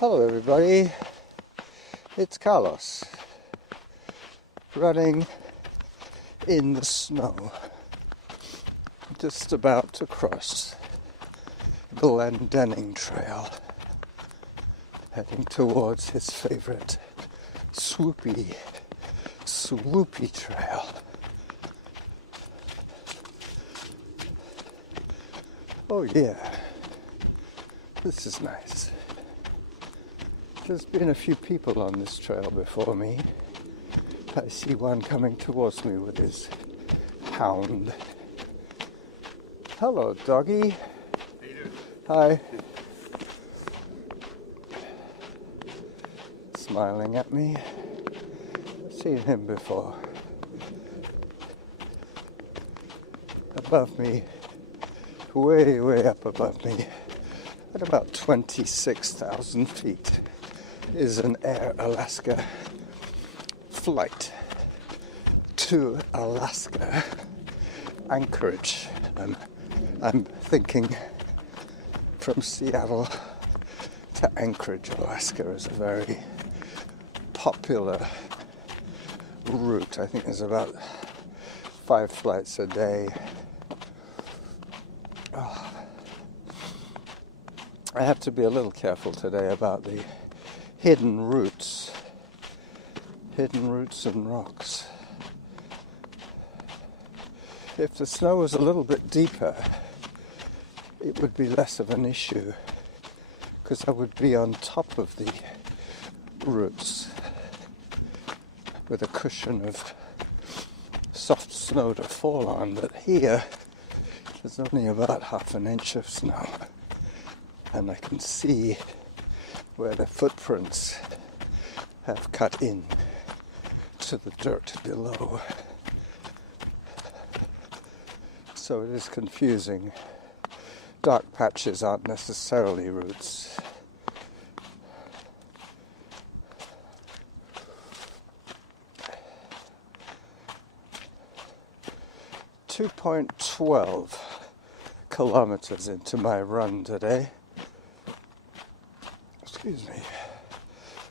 Hello everybody, it's Carlos, running in the snow, just about to cross the Glendenning Trail, heading towards his favorite swoopy trail. Oh yeah, this is nice. There's been a few people on this trail before me. I see one coming towards me with his hound. Hello, doggy. How you doing? Hi. Smiling at me. I've seen him before. Above me, way up above me, at about 26,000 feet, is an Air Alaska flight to Alaska, Anchorage. I'm thinking from Seattle to Anchorage, Alaska is a very popular route. I think there's about 5 flights a day. I have to be a little careful today about the hidden roots and rocks. If the snow was a little bit deeper, it would be less of an issue, because I would be on top of the roots with a cushion of soft snow to fall on. But here, there's only about half an inch of snow, and I can see where the footprints have cut in to the dirt below. So it is confusing. Dark patches aren't necessarily roots. .12 kilometers into my run today. Excuse me,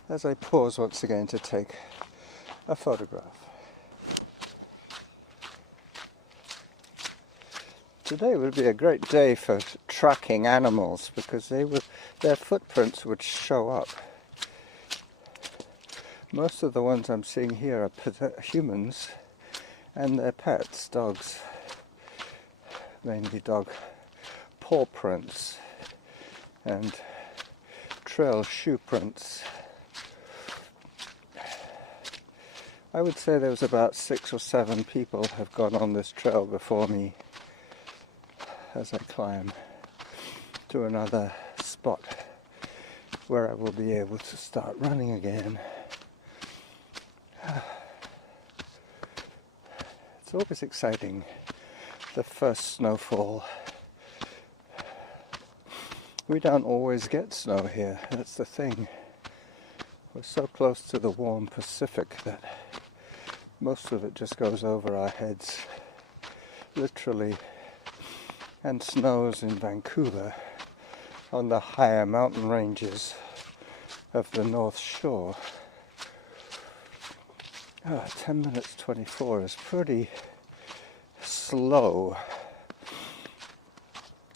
as I pause once again to take a photograph. Today would be a great day for tracking animals, because their footprints would show up. Most of the ones I'm seeing here are humans and their pets, dogs, mainly dog paw prints and trail shoe prints. I would say there was about 6 or 7 people have gone on this trail before me as I climb to another spot where I will be able to start running again. It's always exciting, the first snowfall. We don't always get snow here, that's the thing. We're so close to the warm Pacific that most of it just goes over our heads, literally, and snows in Vancouver on the higher mountain ranges of the North Shore. 10 minutes 24 is pretty slow,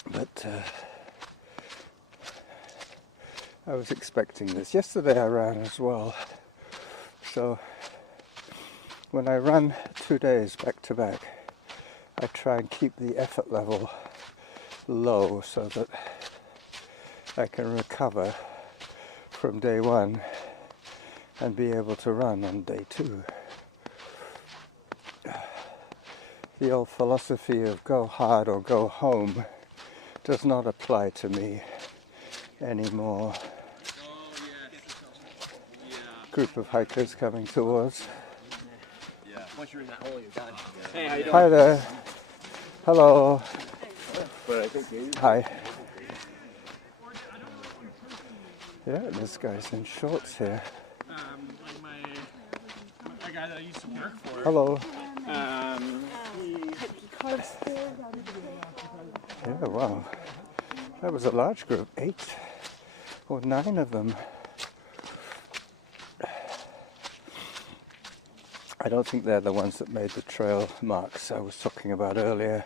but I was expecting this. Yesterday I ran as well, so when I run 2 days back to back, I try and keep the effort level low so that I can recover from day 1 and be able to run on day 2. The old philosophy of go hard or go home does not apply to me anymore. Group of hikers coming towards. Yeah. Once you're in that hole, you're done. Hey, how you doing? Hi there. Hello. But I think Hi. Yeah, this guy's in shorts here. Like my guy that I used to work for. Hello. He Yeah, wow. That was a large group, 8 or 9 of them. I don't think they're the ones that made the trail marks I was talking about earlier.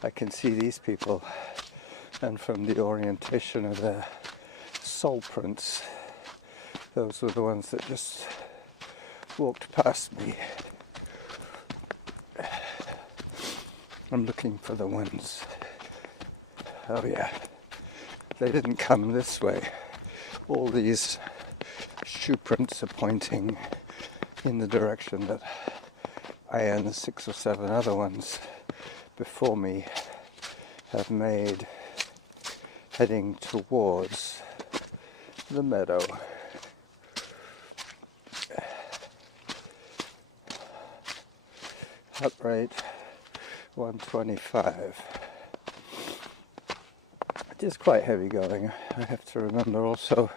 I can see these people, and from the orientation of their sole prints, those were the ones that just walked past me. I'm looking for the ones. Oh yeah, they didn't come this way. All these shoe prints are pointing in the direction that I and the 6 or 7 other ones before me have made, heading towards the meadow. Heart rate 125. It is quite heavy going. I have to remember also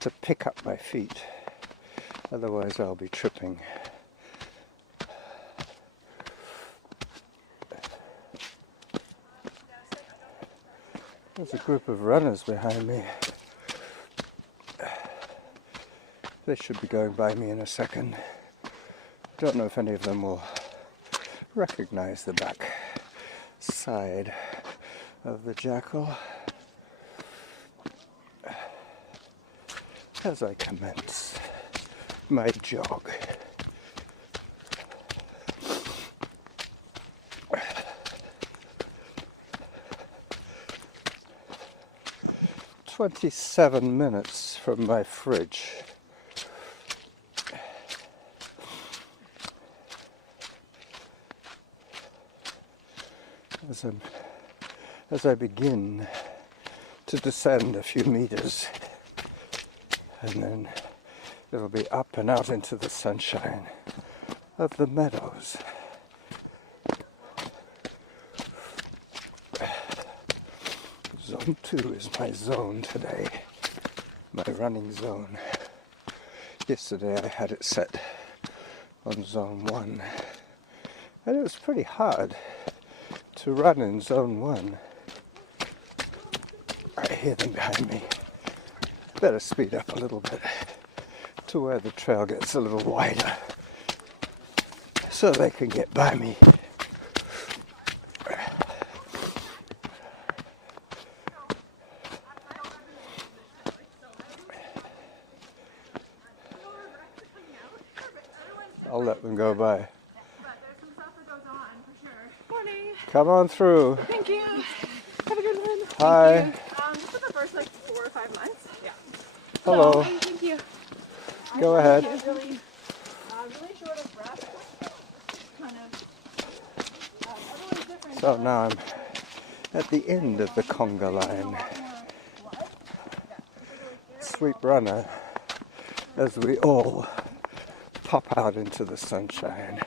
to pick up my feet, otherwise I'll be tripping. There's a group of runners behind me. They should be going by me in a second. Don't know if any of them will recognize the back side of the Jackal as I commence my jog. "27 minutes from my fridge." As I begin to descend a few meters, and then it'll be up and out into the sunshine of the meadows. Zone 2 is my zone today, my running zone. Yesterday I had it set on zone 1, and it was pretty hard to run in zone 1. I hear them behind me. Better speed up a little bit to where the trail gets a little wider so they can get by me. I'll let them go by. Come on through. Thank you. Have a good one. Hi. This is the first 4 or 5 months. Yeah. Hello. So, thank you. Go ahead. Really short of breath. Kind of. Everyone's different. So now I'm at the end of the conga line. Sweet runner as we all pop out into the sunshine.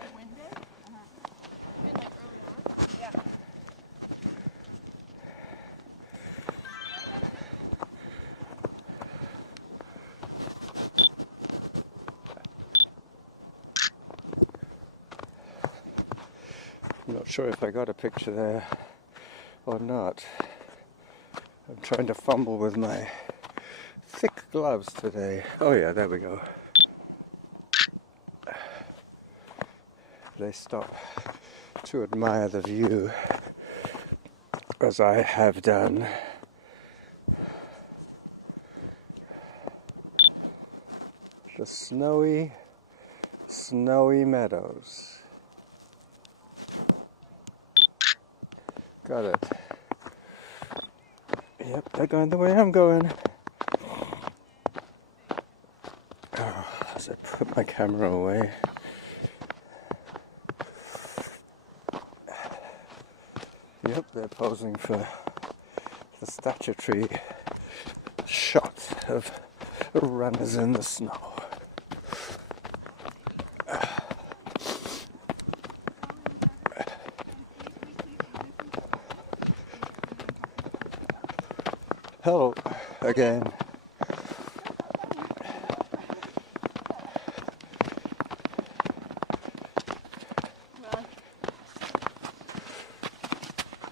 I'm not sure if I got a picture there or not. I'm trying to fumble with my thick gloves today. Oh yeah, there we go. They stop to admire the view, as I have done. The snowy meadows. Got it. Yep, they're going the way I'm going. Oh, as I put my camera away. Yep, they're posing for the statutory shot of runners in the snow. Hello again.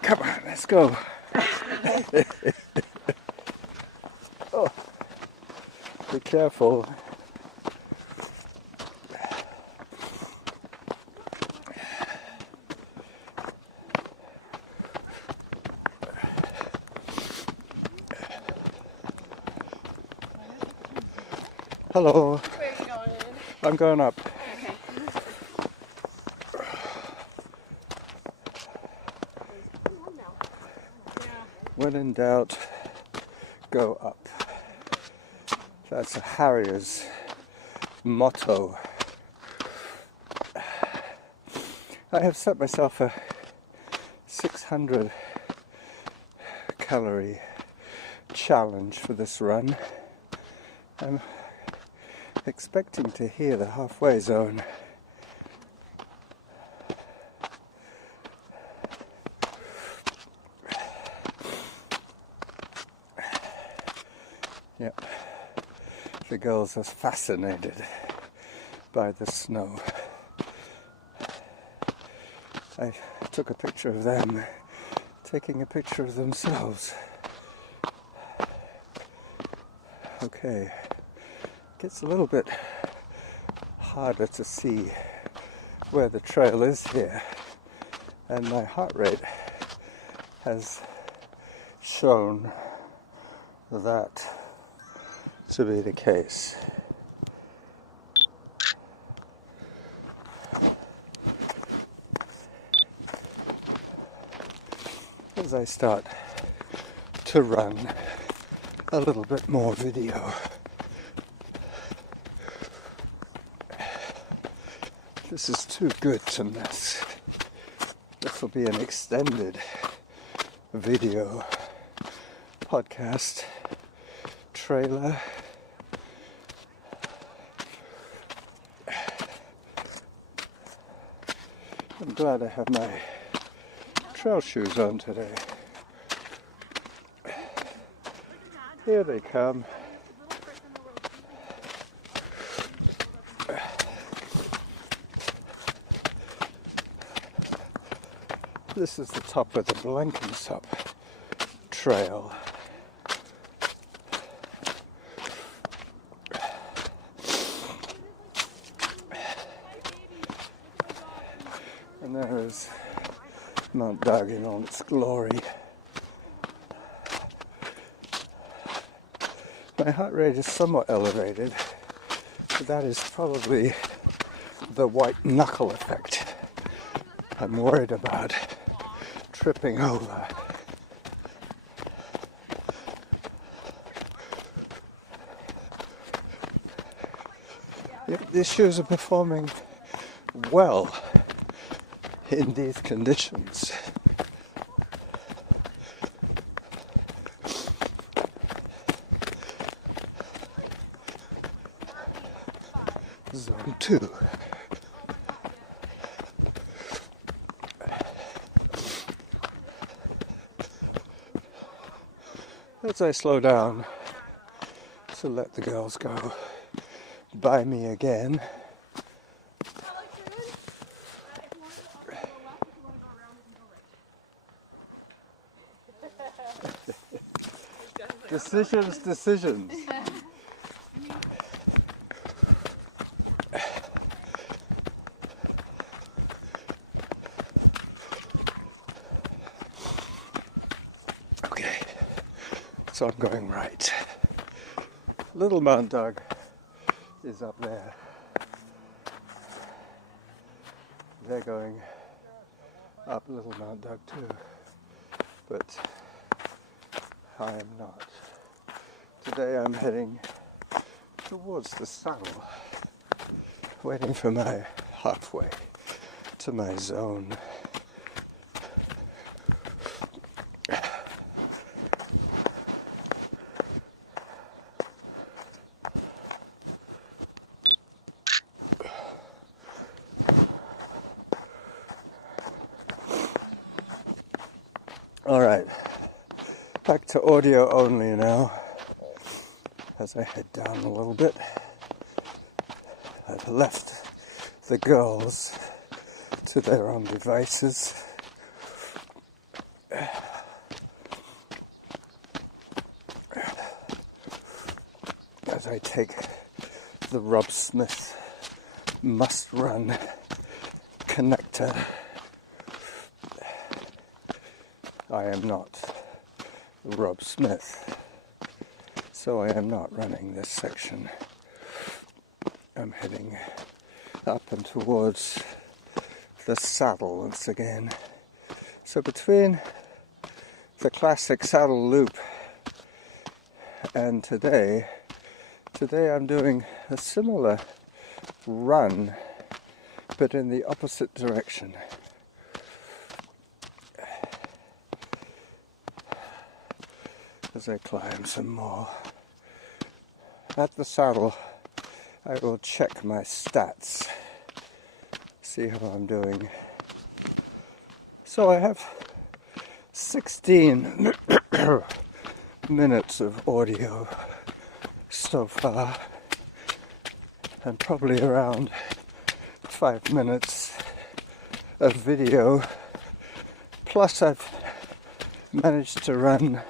Come on, let's go. Oh, be careful. Hello. Where are you going? I'm going up. Okay. When in doubt, go up. That's a Harrier's motto. I have set myself a 600 calorie challenge for this run. I'm expecting to hear the halfway zone. Yep, the girls are fascinated by the snow. I took a picture of them taking a picture of themselves. Okay, gets a little bit harder to see where the trail is here, and my heart rate has shown that to be the case. As I start to run a little bit more video, this is too good to miss. This will be an extended video podcast trailer. I'm glad I have my trail shoes on today. Here they come. This is the top of the Blenkinsop trail. And there is Mount Doug in all its glory. My heart rate is somewhat elevated, but that is probably the white knuckle effect I'm worried about tripping over. Yep, these shoes are performing well in these conditions. Zone 2. As I slow down to let the girls go by me again, decisions. Okay, so I'm going right. Little Mount Doug is up there. They're going up Little Mount Doug too, but I am not. Today I'm heading towards the saddle, waiting for my halfway to my zone. All right, back to audio only now. As I head down a little bit, I've left the girls to their own devices. As I take the Rob Smith must-run connector. I am not Rob Smith, so I am not running this section I'm heading up and towards the saddle once again. So between the classic saddle loop and today I'm doing a similar run but in the opposite direction. As I climb some more. At the saddle I will check my stats, see how I'm doing. So I have 16 minutes of audio so far, and probably around 5 minutes of video, plus I managed to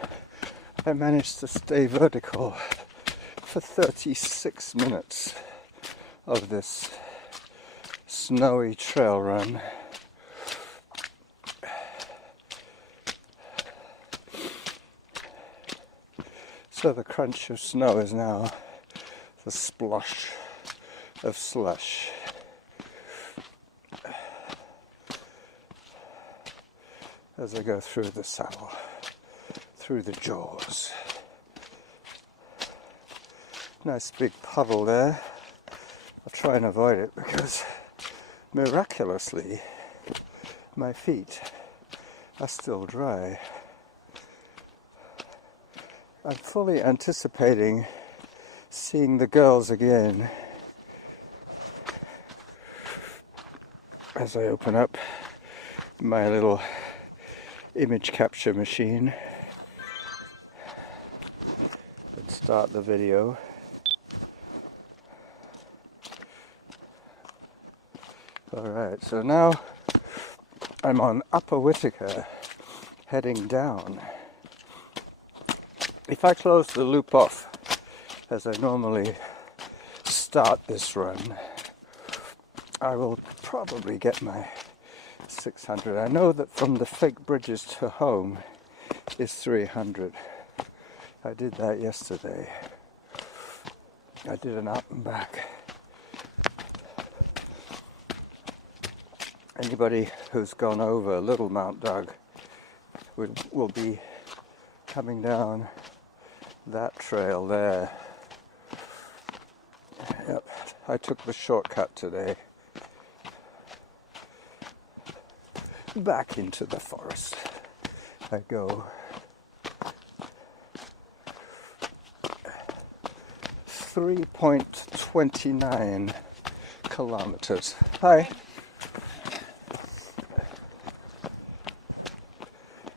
stay vertical for 36 minutes of this snowy trail run. So the crunch of snow is now the splosh of slush. As I go through the saddle, through the jaws. Nice big puddle there. I'll try and avoid it because miraculously my feet are still dry. I'm fully anticipating seeing the girls again as I open up my little image capture machine and start the video. Alright, so now I'm on Upper Whittaker heading down. If I close the loop off as I normally start this run, I will probably get my 600. I know that from the fake bridges to home is 300. I did that yesterday. I did an up and back. Anybody who's gone over Little Mount Doug will be coming down that trail there. Yep, I took the shortcut today. Back into the forest I go. 3.29 kilometers. Hi.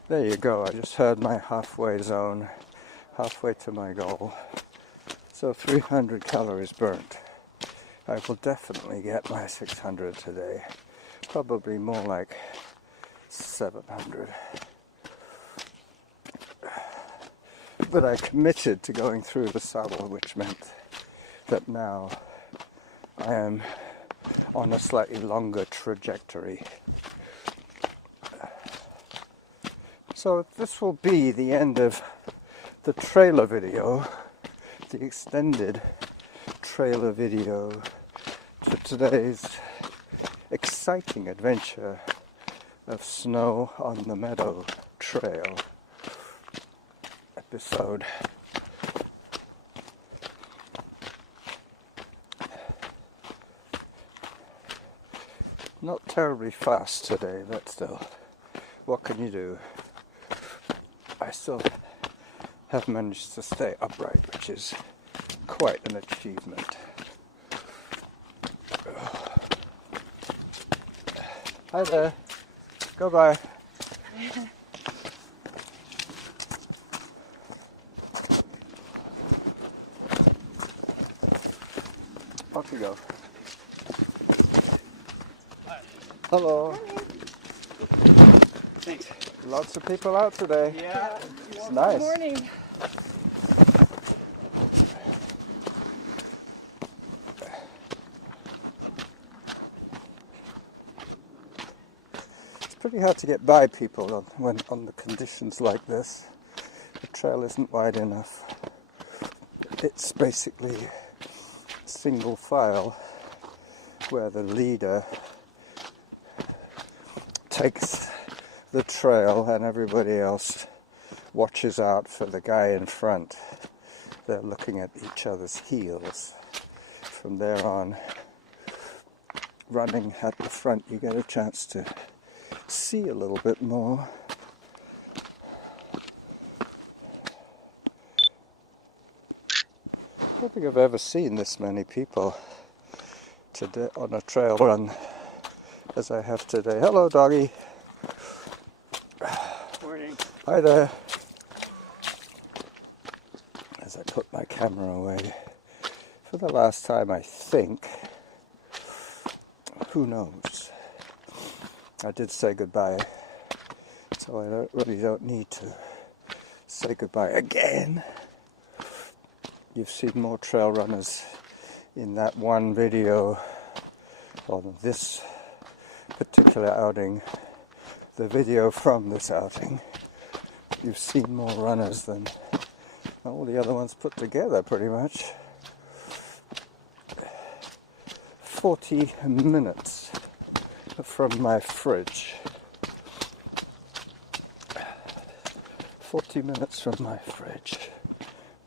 There you go, I just heard my halfway zone, halfway to my goal. So 300 calories burnt. I will definitely get my 600 today. Probably more like 700. But I committed to going through the saddle, which meant that now I am on a slightly longer trajectory. So this will be the end of the trailer video, the extended trailer video to today's exciting adventure of snow on the Meadow Trail episode. Not terribly fast today, but still, what can you do? I still have managed to stay upright, which is quite an achievement. Hi there. Go by. Off you go. Hello. Thanks. Lots of people out today. Yeah. It's nice. Good morning. It's pretty hard to get by people on the conditions like this. The trail isn't wide enough. It's basically single file where the leader takes the trail and everybody else watches out for the guy in front. They're looking at each other's heels. From there on, running at the front, you get a chance to see a little bit more. I don't think I've ever seen this many people today on a trail run as I have today. Hello, doggy. Morning. Hi there. As I put my camera away for the last time, I think. Who knows? I did say goodbye, so I really don't need to say goodbye again. You've seen more trail runners in that one video on this particular outing, the video from this outing. You've seen more runners than all the other ones put together, pretty much. 40 minutes from my fridge. 40 minutes from my fridge.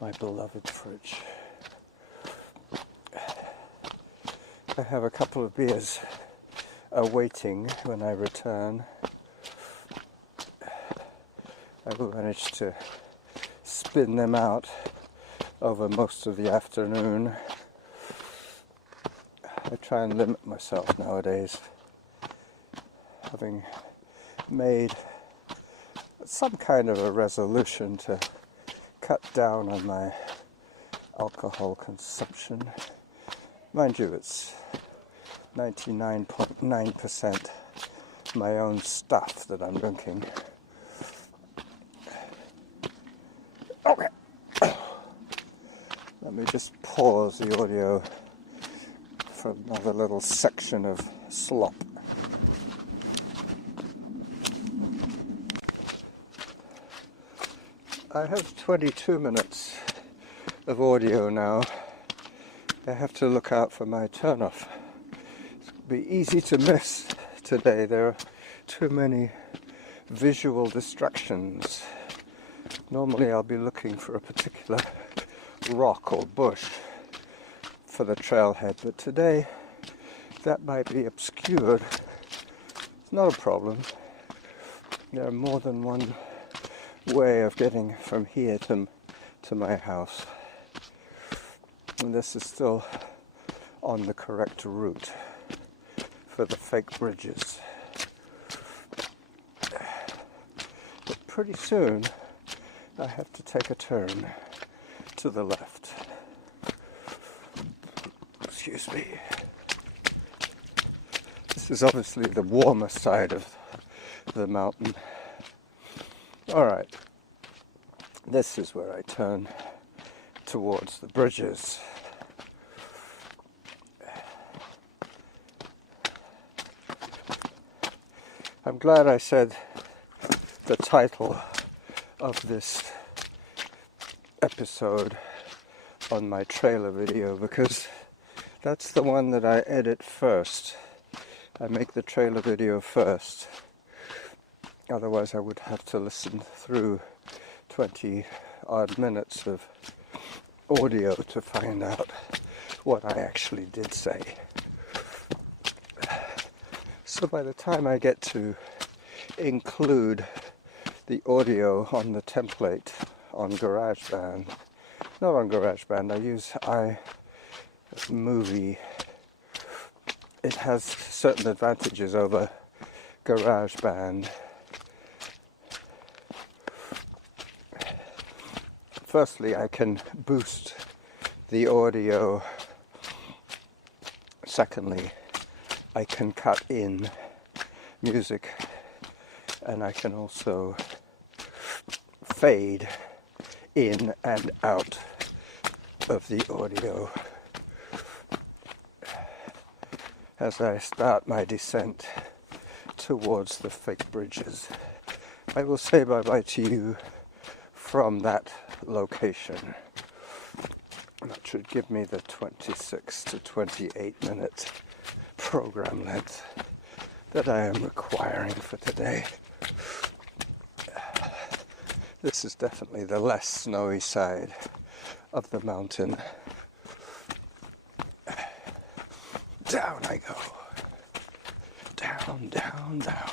My beloved fridge. I have a couple of beers awaiting when I return. I will manage to spin them out over most of the afternoon. I try and limit myself nowadays, having made some kind of a resolution to cut down on my alcohol consumption. Mind you, it's 99.9% my own stuff that I'm drinking. Okay. Let me just pause the audio for another little section of slop. I have 22 minutes of audio now. I have to look out for my turnoff. It'll be easy to miss today. There are too many visual distractions. Normally I'll be looking for a particular rock or bush for the trailhead, but today that might be obscured. It's not a problem. There are more than one way of getting from here to my house, and this is still on the correct route for the fake bridges. But pretty soon I have to take a turn to the left. Excuse me. This is obviously the warmer side of the mountain. Alright, this is where I turn towards the bridges. I'm glad I said the title of this episode on my trailer video, because that's the one that I edit first. I make the trailer video first. Otherwise I would have to listen through 20 odd minutes of audio to find out what I actually did say. So by the time I get to include the audio on the template on GarageBand, not on GarageBand, I use iMovie. It has certain advantages over GarageBand. Firstly, I can boost the audio. Secondly, I can cut in music, and I can also fade in and out of the audio as I start my descent towards the fake bridges. I will say bye-bye to you from that location. That should give me the 26 to 28 minute program length that I am requiring for today. This is definitely the less snowy side of the mountain. Down I go. Down, down, down.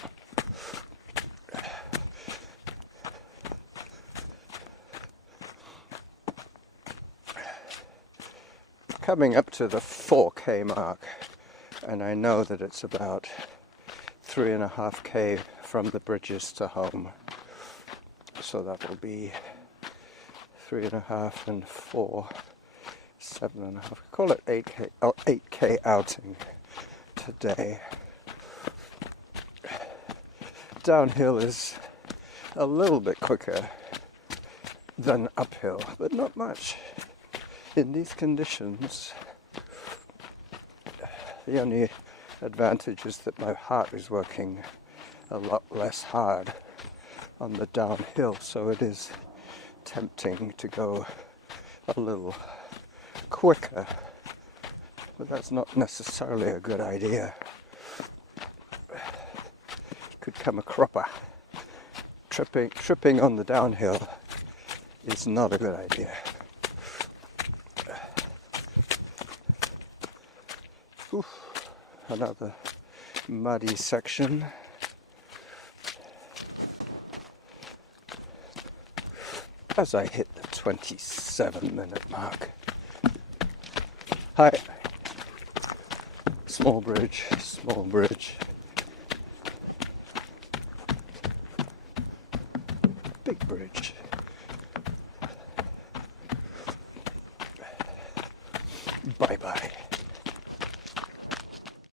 Coming up to the 4K mark, and I know that it's about 3.5K from the bridges to home. So that will be 3.5 and 4, 7.5. Call it 8K outing today. Downhill is a little bit quicker than uphill, but not much. In these conditions, the only advantage is that my heart is working a lot less hard on the downhill, so it is tempting to go a little quicker, but that's not necessarily a good idea. Could come a cropper. Tripping on the downhill is not a good idea. Oof, another muddy section. As I hit the 27-minute mark. Hi. Small bridge, small bridge. Big bridge. Bye-bye.